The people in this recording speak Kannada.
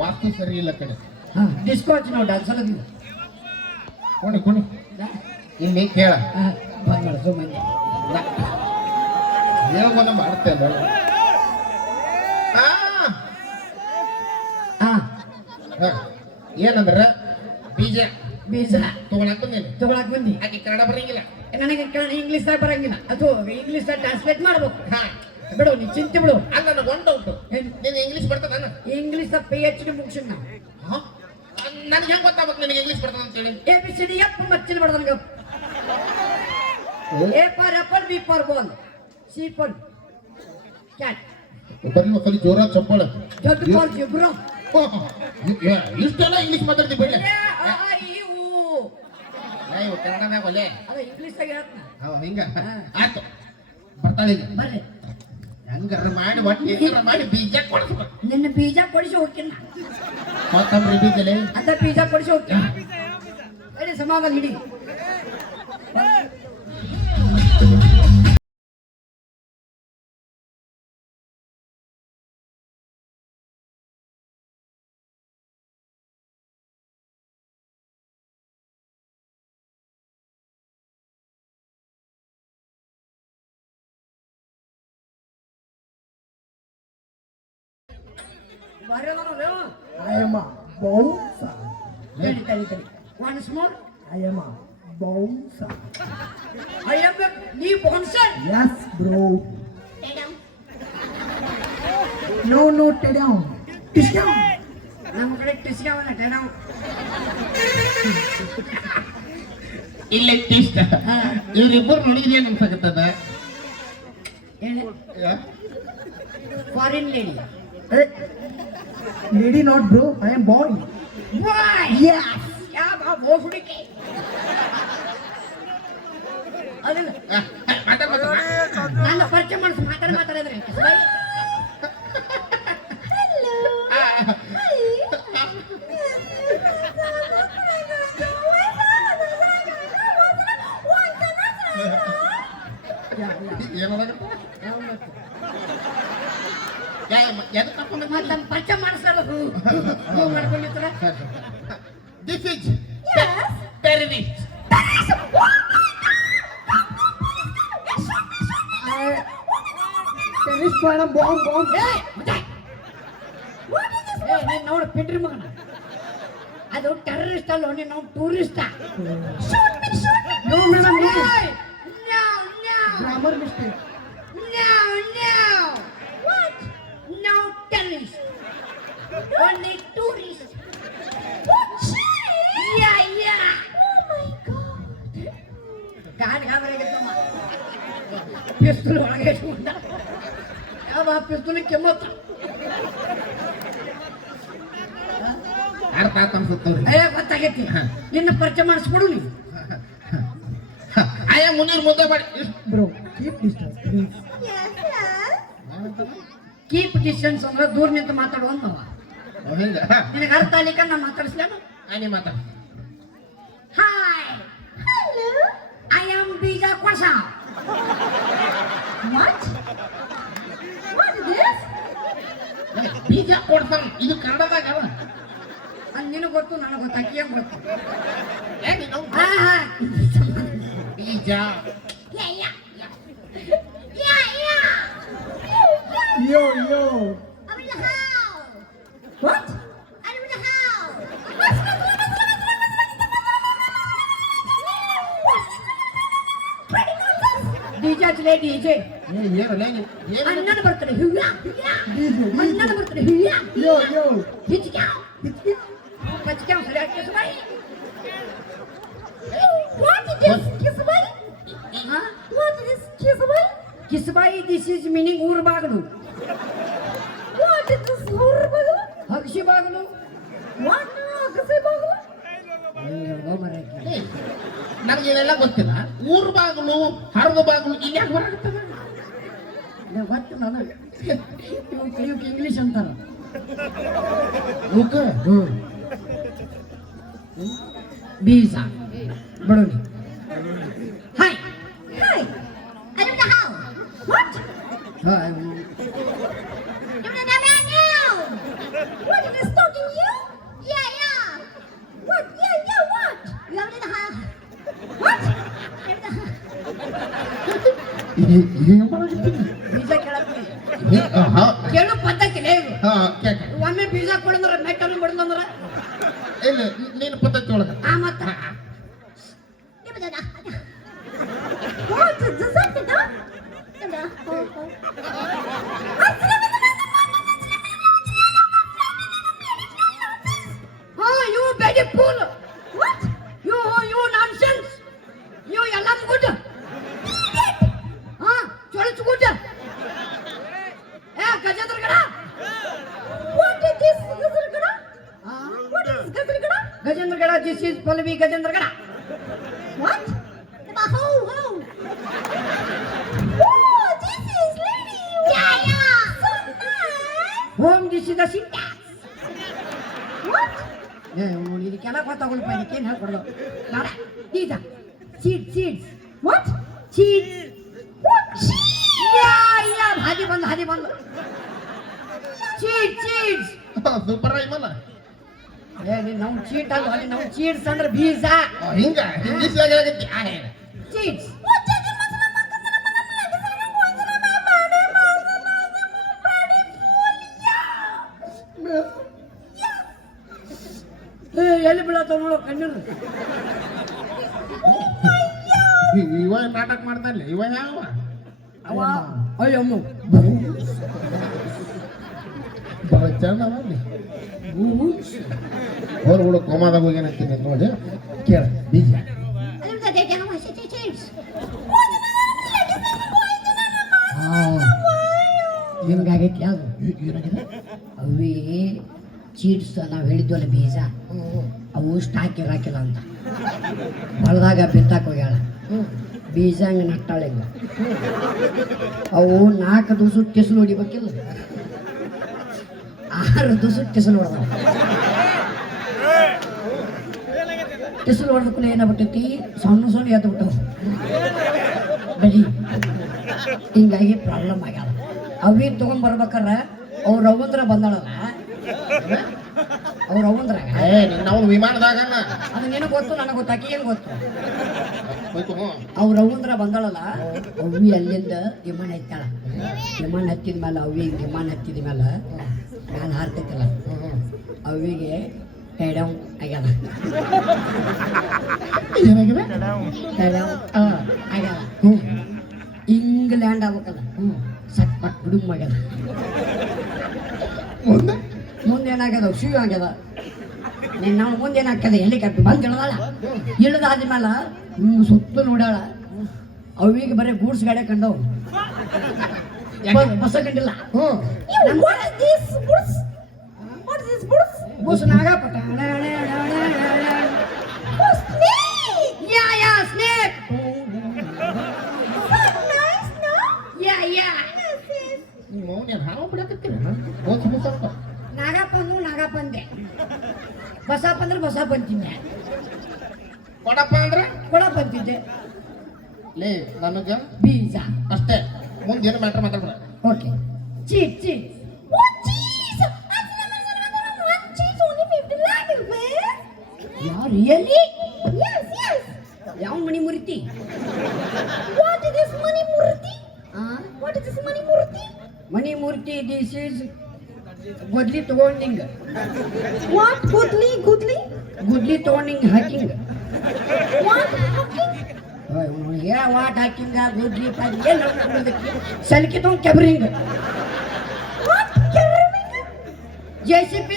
ವಾಸ್ತು ಸರಿ ಇಲ್ಲ ಕಡೆ. ಡಿಸ್ಕೋ ಹಚ್ಚಿ ನಾವು ಡ್ಯಾನ್ಸ್ ಅಲ್ಲದಿಲ್ಲ ಕೊಣಿ ಕೊಣಿ ಇಲ್ಲಿ ಕೇಳ ಬಂದ್ಬಿಡ್ತು ಮಂದಿ ಹೇಳೋಣ ಮಾಡ್ತೇವೆ. ಏನಂದ್ರ ಬೀಜ ಬೀಜ ತಗೊಳಕ್ ಬಂದೇನೆ. ತಗೊಳಕ್ ಬಂದಿ. ಆಕೆ ಕನ್ನಡ ಬರಂಗಿಲ್ಲ, ನನಗೆ ಇಂಗ್ಲಿಷ್ ಬರಂಗಿಲ್ಲ. ಅದು ಇಂಗ್ಲಿಷ್ ಟ್ರಾನ್ಸ್ಲೇಟ್ ಮಾಡ್ಬೇಕು. ಬಿಡು ನೀ ಚಿಂತೆ ಬಿಡು. ಅಲ್ಲ ನನಗೆ ಒಂದು ಡೌಟ್, ನೀನು ಇಂಗ್ಲಿಷ್ ಬರ್ತದ? ಇಂಗ್ಲಿಷ್ PhD ಮುಗಿಸಿನ ನಾವು. ನನಗೆ ಹೆಂಗ್ ಗೊತ್ತಾಗ್ಬೇಕು ನಿನಗೆ ಇಂಗ್ಲಿಷ್ ಬರ್ತದ ಅಂತ ಹೇಳಿ? ABCD ಎಪ್ಪ ಮಚ್ಚಿಲ್ ಬಡ್ದ ನನಗೆ. A for apple, B for ball, C for cat, ಬರೀ ಕಲಿ ಜೋರ ಚಪ್ಪಳ, Z for zebra. ಇಷ್ಟೆಲ್ಲ ಇಂಗ್ಲಿಷ್ ಮಾತಾಡ್ತಿ ಬಿಡ್ಲೆ. ಕನ್ನಡದಾಗ ಒಳ್ಳೆ ಅದ ಇಂಗ್ಲಿಷ್ ಆಗಿ ಹೇಳ್ತಾನ. ಹಿಂಗ ಆಯ್ತು ಬರ್ತಾಳೆ ಬರ್ರಿ. ಹಂಗಾರ ಮಾಡಿ ಒಟ್ಟು ಮಾಡಿ ಬೀಜ ಕೊಡಿಸ್ಬೇಕು. ನಿನ್ನ ಬೀಜ ಕೊಡಿಸಿ ಹೋಗ್ತೀನಿ. ಕೊತ್ತಂಬರಿ ಬೀಜಲೆ ಅದ ಬೀಜ ಕೊಡಿಸಿ ಹೋಗ್ತೀನಿ. ಹೇಳಿ ಸಮಾಧಾನ ಹಿಡಿ. I am a bouncer. Once more. I am a bouncer. I am a new bouncer. Yes, bro. Stay down. No, stay down. Sit down. ನಮ್ಮ ಕಡೆ ಟಿಸ್ಗಾವಲ್ಲ stay down. ಇಲ್ಲ ಟಿಸ್ಟ್ ಇವರಿಬ್ಬರು ನೋಡಿದ್ರೆ ಏನು ಅನ್ಸಕತ್ತದ? ಏನು? Foreign lady. Lady not bro, I am boy. Boy. Yes. ಯಾವ ಬೋ ಹುಡುಗಿ. ಅದಲ್ಲ. ನನ್ನ ಪರಿಚಯ ಮಾಡಿಸಿ ಮಾತಾಡಿದ್ರೆ ಬೈ. ನಮ್ಮ ಪರಿಚಯ ಮಾಡಿಸಲ್ಲ ಮಾಡ್ಕೊಂಡಿರ್ತಾರ. This is terrorist. Terrorist madam, bomb. ನೀನು ನೋಡು ಪಿಂಡ್ರಿ ಮಗನ. ಅದು ಟೆರರಿಸ್ಟ್ ಅಲ್ಲ, ನೀನು ನಾವು tourist. No madam, no. No. Grammar mistake. No. What? No terrorist. Only tourist. What? Yeah. Oh my God. ಗಾಬರಿಯಾಗಿತ್ತಮ್ಮ. ಪಿಸ್ತೂಲ್ ಒಳಗೆ ಇಟ್ಕೊಂಡ. ಯಾವ ಪಿಸ್ತೂಲ್ ಕೆಮ್ಮತ್ತ. ಅರ್ಥ ಆತ ಅನ್ಸುತ್ತವ್ರಿ. ಗೊತ್ತಾಗೈತಿ. ನಿನ್ನ ಪರಿಚಯ ಮಾಡಿಸ್ಬಿಡು ನೀವು. ಆಯ ಮುನೀರ್ ಮುದ್ದೆ ಮಾಡಿ. Bro, keep distance, please. Keep distance ಅಂದ್ರೆ ದೂರ ನಿಂತು ಮಾತಾಡುವಂತವ. ನಿನಗೆ ಅರ್ಥ ಆಗ್ಲಿಕ್ಕ ನಾ ಮಾತಾಡಿಸ್ಲೇನು? ನೀ ಮಾತಾಡ. ಹಾಯ್. ಹಲೋ. ಐ ಆಮ್ ಬೀಜ ಕೊಡ್ಸ. What is this? ಬೀಜ ಕೊಡ್ತಾನ. ಇದು ಕನ್ನಡದಾಗ ಅಲ್ಲ. ನಿನಗೆ ಗೊತ್ತು, ನನಗೆ ಗೊತ್ತು, ಅಕ್ಕಿ ಹೆಂಗ್ ಗೊತ್ತು? ಬೀಜ. Yo. I'm in the house. What? I'm in the house. DJ ಹಚ್ಚಲೇ DJ. ಅಣ್ಣನ ಬರ್ತಾರೆ ಹುಯ್ಯ. ಅಣ್ಣನ ಬರ್ತಾರೆ ಹುಯ್ಯ. Yo. ಹಿಚ್ಕ್ಯಾವ್. ಹಿಚ್ಕ್ಯಾವ್ ಸರಿ ಹಾಕಿ ಸುಬಾಯಿ. What is this? ಕಿಸ್ಬಾಯಿ? What is this? ಕಿಸ್ಬಾಯಿ? ಕಿಸ್ಬಾಯಿ, this is meaning ಊರು ಬಾಗಿಲು. What is this ಊರು ಬಾಗಿಲು? ಹಗಸಿ ಬಾಗಿಲು. What? ಹಗಸಿ ಬಾಗಿಲು? ನನಗೆ ಇವೆಲ್ಲ ಗೊತ್ತಿಲ್ಲ. ಊರು ಬಾಗಿಲು, ಹರದ ಬಾಗಿಲು ಇಲ್ಲಿ ಯಾಕೆ ಬರಾಕತ್ತದ? ಗೊತ್ತು ನನಗೆ. ಇವಕ್ಕೆ ಇಂಗ್ಲೀಷ್ ಅಂತಾರ. ಬೀಜ ಬಡೋನಿ. Hi. I'm in the house. What? You're the man now. What is this talking ಹಿಂಗೆ ಮಾಡಕತ್ತೀನಿ. ಬೀಜ ಕೇಳಕ್ಕೆ ಹಾ ಕೇಳು ಪದ್ಧತಿ ಇದು ಹಾ ಕೇಳ ಒಮ್ಮೆ ಬೀಜ ಕೊಡಂದ್ರ ಮೆಟ್ಟನು ಬಿಡಂದ್ರ ಇಲ್ಲ ನೀನು ಪದ್ಧತಿ ಒಳಗ ಆ ಮತ್ತ ಹಾ you bloody fool what you nonsense you ಎಲ್ಲ ಗುಡ್ ಹಾ ಚೊಳಚು ಗುಡ್ ಏ Gajendragad what is this Gajendragad what is Gajendragad Gajendragad this is Pallavi Gajendragad what how Oh, this is lady. Yeah. So nice. Home, this is the syntax. What? ಇದಕ್ಕೆಲ್ಲ ಗೊತ್ತಾಗಲ್ಪ ಇದಕ್ಕೇನು ಹೇಳ್ಕೊಡಲು ನಾಡ ಈಗ ಸೀಡ್ಸ್ ವಾಟ್ ಸೀಡ್ಸ್ ಹಾದಿ ಬಂದು ಸೀಡ್ಸ್ ಸೂಪರ್ ಆಯ್ಮಲ್ಲ ನಾವು ಚೀಟ್ ಅಲ್ವಾ ನಾವು ಚೀಡ್ಸ್ ಅಂದ್ರೆ ಬೀಜ ಹಿಂಗ ಇಂಗ್ಲೀಷ್ದಾಗ ಹೇಳಕತ್ತಿ ಸೀಡ್ಸ್ ಎಲ್ಲಿ ಬೀಳತ್ತಾವ ನೋಡೋ ಕಣ್ಣೀರು ಇವ ನಾಟಕ ಮಾಡ್ತಾನೆ ಇವ ಯಾವ ಅವ ಅಯ್ಯಮ್ಮ ಬಹಳ ಚಂದ ಹೊರಗಡೆ ಕೋಮಾದಾಗ ಹೋಗ್ಯಾನಂತೀನಿ ನೋಡಿ ಕೇಳ ಬೀಜ ಹಿಂಗಾಗೈತಿ ಯಾವುದು ಏನಾಗಿದೆ ಅವೇ ಚೀಟ್ಸ್ ನಾವು ಹೇಳಿದ್ವಲ್ಲ ಬೀಜ ಅವು ಸ್ಟಾಕ್ ಇರಾಕಿಲ್ಲ ಅಂತ ಹೊಲದಾಗ ಬಿತ್ತಾಕ ಹೋಗ್ಯಾಳ ಬೀಜ ಹಂಗೆ ನಟ್ಟಾಳೆ ಹಿಂಗ ಅವು 4 ದಿವಸ ಟಿಸಲು ಹೊಡಿಬೇಕಿಲ್ಲ 6 ದಿವಸ ಟಿಸಲು ಹೊಡೆದ ಟಿಸಲು ಹೊಡೆದ ಕೂಡ ಏನಾಗ್ಬಿಟ್ಟೈತಿ ಸಣ್ಣ ಎದ್ದು ಬಿಟ್ಟವು ಬರೀ ಹಿಂಗಾಗಿ ಪ್ರಾಬ್ಲಮ್ ಆಗ್ಯಾವ ಅವೇ ತೊಗೊಂಡ್ಬರ್ಬೇಕಾರ ಅವ್ರ ರವಂದ್ರ ಬಂದಾಳಲ್ಲ ಅವ್ರ ರವಂದ್ರಾಗ ನಾವು ವಿಮಾನದಾಗ ಅದನ್ನೇನು ಗೊತ್ತು ನನಗೆ ಗೊತ್ತು ಆಕಿ ಏನು ಗೊತ್ತು ಅವ್ರ ರವಂದ್ರ ಬಂದಾಳಲ್ಲ ಅವಿ ಅಲ್ಲಿಂದ ವಿಮಾನ ಹತ್ತಾಳ ವಿಮಾನ ಹತ್ತಿದ ಮೇಲೆ ಅವಿ ವಿಮಾನ ಹತ್ತಿದ ಮೇಲೆ ನಾನು ಹಾರ್ತೈತಲ್ಲ ಅವಿಗೆ ಟೈಡೌನ್ ಆಗ್ಯಾದ ಏನಾಗಿದೆ ಟೈಡೌನ್ ಆಗ್ಯಾದ ಹಿಂಗ್ ಲ್ಯಾಂಡ್ ಆಗ್ಬೇಕಲ್ಲ ಸಟ್ ಪಟ್ ಬಿಡುಮ್ ಆಗ್ಯದ ಮುಂದೆ ಮುಂದೆ ಏನಾಗ್ಯದ ಶಿವ ಆಗ್ಯದ ನಾವು ಮುಂದೆ ಏನಾಗ್ತದೆ ಹೆಲಿಕಾಪ್ಟರ್ ಬಂದು ಇಳ್ದಾಳ ಇಳ್ದಾದ್ಮೇಲೆ ಸುತ್ತ ನೋಡ್ಯಾಳ ಅವಿಗೆ ಬರೀ ಗೂಡ್ಸ್ ಗಾಡಿ ಕಂಡವು ಬಸ್ ಕಂಡಿಲ್ಲ ಬಸ್ ನಾಗಪಟ್ಟ ಸ್ನೇಕ್ ಮೌನ ಹಾವು ಬಿಡಕತ್ತೀರ ಸ್ವಲ್ಪ ನಾಗಪ್ಪಂದೆ ಬಸಪ್ಪ ಅಂದ್ರೆ ಬಸಪ್ಪ ಅಂತಿದ್ದೆ ಕೊಡಪ್ಪ ಅಂದ್ರೆ ಕೊಡ ಬಂತಿದ್ದೆ ಲೇ ನನಗ ಬೀಜ ಅಷ್ಟೇ ಮುಂದೇನು ಮ್ಯಾಟ್ರ್ ಮಾತಾಡ್ಬೇಡ ಓಕೆ ಚೀಟ್ ರಿಯಲಿ ಯಾವ ಮಣಿ ಮುರಿತಿ ಮಣಿ ಮೂರ್ತಿ ದಿಸ್ ಈಸ್ ಗುದ್ಲಿ ತಗೊಂಡಿಂಗ್ ಗುದ್ಲಿ ತಗೊಂಡಿಂಗ್ ಹಾಕಿಂಗ್ ವಾಟ್ ಹಾಕಿಂಗ ಗುದ್ಲಿ ಸಲ್ಕಿ ತಗೊಂಡ್ ಕೆಬ್ರಿಂಗ್ ಜೆ ಸಿ ಪಿ